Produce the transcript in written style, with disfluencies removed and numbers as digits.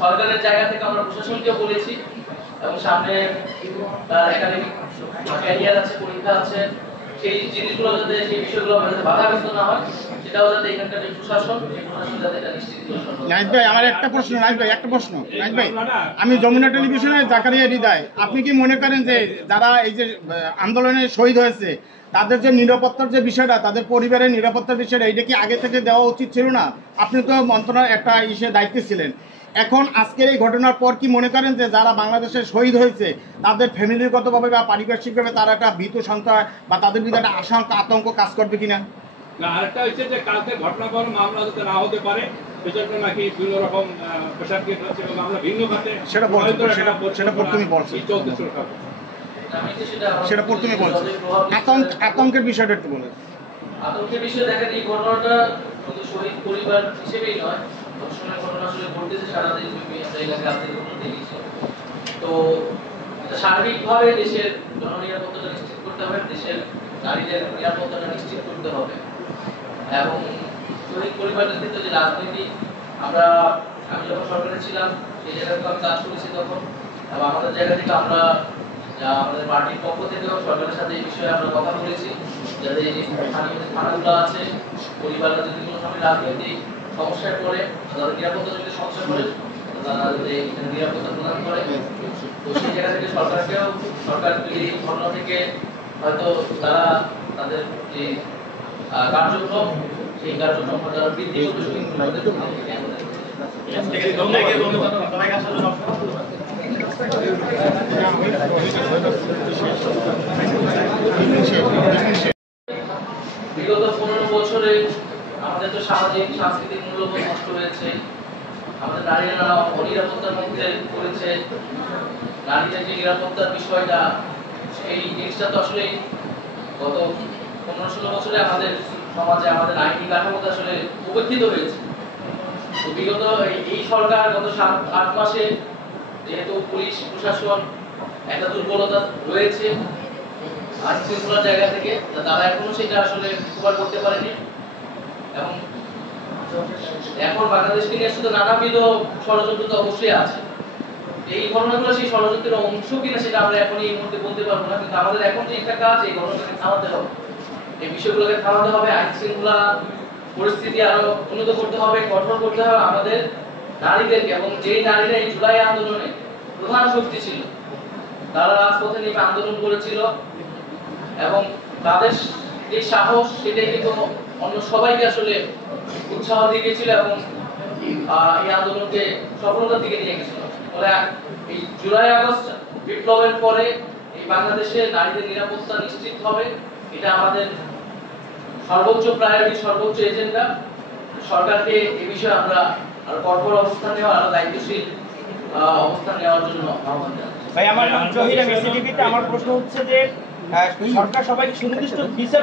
সরকারের জায়গা থেকে আমরা প্রশাসনকে বলেছি এবং সামনে তার একাডেমিক ক্যারিয়ার আছে, পরীক্ষা আছে, সেই জিনিসগুলো যাতে, সেই বিষয়গুলো যাতে বাধাগ্রস্ত না হয়, সেটাও যাতে এখানকার যে প্রশাসন, সেই প্রশাসন যাতে এটা নিশ্চিত করে। নাহিদ ভাই, আমার একটা প্রশ্ন। নাহিদ ভাই, আমি যমুনা টেলিভিশনে জাকারিয়া হৃদয়। আপনি কি মনে করেন যে যারা এই যে আন্দোলনে শহীদ হয়েছে তাদের যে নিরাপত্তার যে বিষয়টা, তাদের পরিবারের নিরাপত্তার বিষয়টা, এটা কি আগে থেকে দেওয়া উচিত ছিল না? আপনি তো মন্ত্রণালয়ের একটা দায়িত্বে ছিলেন। এখন আজকের এই ঘটনার পর কি মনে করেন যে যারা বাংলাদেশে শহীদ হয়েছে তাদের ফ্যামিলিগতভাবে বা পারিপার্শ্বিকভাবে তারা একটা ভীত সন্ত্রাস বা তাদের বিরুদ্ধে একটা আশঙ্কা আতঙ্ক কাজ করবে কিনা? না, আরেকটা হচ্ছে যে কালকে ঘটনা পর মামলা যাতে না হতে পারে সেজন্য নাকি বিভিন্ন রকম প্রেশার ক্রিয়েট হচ্ছে এবং আমরা ভিন্ন খাতে সেটা প্রথমেই বলছি, সেটা প্রথমেই বলছি। আতঙ্কের বিষয়টা একটু বলেন। আতঙ্কের বিষয়ে দেখেন, এই ঘটনাটা শুধু শহীদ পরিবার হিসেবেই নয়, ধর্ষণের ঘটনা আসলে ঘটতেছে সারা দেশব্যাপী, আমরা এলাকায় আপনি দেখেছি। তো সার্বিকভাবে দেশের জননিরাপত্তাটা নিশ্চিত করতে হবে, দেশের নারীদের নিরাপত্তাটা নিশ্চিত করতে হবে। এবং শহীদ পরিবারের ক্ষেত্রে যে রাজনীতি, আমি যখন সরকারে ছিলাম সেই জায়গায় আমি কাজ করেছি তখন, এবং আমাদের জায়গা থেকে আমরা আমাদের পার্টির পক্ষ থেকেও সরকারের সাথে এই বিষয়ে আমরা কথা বলেছি, যাতে এই যে স্থানীয় থানাগুলো আছে, পরিবাররা যদি কোনো সময় রাজনৈতিক সমস্যায় পড়ে, তাদের নিরাপত্তা যদি সমস্যা পড়ে, তারা যাতে নিরাপত্তা প্রদান করে। তো সেই জায়গা থেকে সরকার যদি এই ঘটনা থেকে হয়তো তারা তাদের যে কার্যক্রম, সেই কার্যক্রম তারা বৃদ্ধি বিগত 15 বছরে আমাদের তো সামাজিক সাংস্কৃতিক মূল্যবোধ নষ্ট হয়েছে, আমাদের নারীরা অনিরাপত্তার মধ্যে পড়েছে। নারীদের যে নিরাপত্তার বিষয়টা, সেই জিনিসটা তো আসলে গত 15-16 বছরে আমাদের সমাজে, আমাদের আইনি কাঠামোতে আসলে উপেক্ষিত হয়েছে। তো বিগত এই সরকার গত 7-8 মাসে, যেহেতু পুলিশ প্রশাসন একটা দুর্বলতা রয়েছে আইন শৃঙ্খলার জায়গা থেকে, তারা এখনো সেটা আসলে কভার করতে পারেনি। এবং এখন বাংলাদেশকে নিয়ে শুধু নানাবিধ ষড়যন্ত্র তো অবশ্যই আছে। এই ঘটনাগুলো সেই ষড়যন্ত্রের অংশ কিনা সেটা আমরা এখন এই মুহূর্তে বলতে পারবো না, কিন্তু আমাদের এখন যে একটা কাজ, এই ঘটনাটাকে থামাতে হবে, এই বিষয়গুলোকে থামাতে হবে, আইন শৃঙ্খলা পরিস্থিতি আরো উন্নত করতে হবে, কঠোর করতে হবে আমাদের নারীদেরকে। এবং যেই নারীরা এই জুলাই আন্দোলনে প্রধান শক্তি ছিল, তারা রাজপথে নেমে আন্দোলন করেছিল এবং তাদের যে সাহস, সেটাই কিন্তু অন্য সবাইকে আসলে উৎসাহ দিয়েছিল এবং এই আন্দোলনকে সফলতার দিকে নিয়ে গেছিল। ফলে এই জুলাই আগস্ট বিপ্লবের পরে এই বাংলাদেশে নারীদের নিরাপত্তা নিশ্চিত হবে, এটা আমাদের সর্বোচ্চ প্রায়োরিটি, সর্বোচ্চ এজেন্ডা। সরকারকে এই বিষয়ে আমরা আরো কঠোর অবস্থান নেওয়া, আরো দায়িত্বশীল অবস্থান নেওয়ার জন্য আহ্বান জানাচ্ছি। ভাই, আমার নাম জহির, আমি সিটিভিতে। আমার প্রশ্ন হচ্ছে যে সরকার সবাইকে সুনির্দিষ্ট বিচার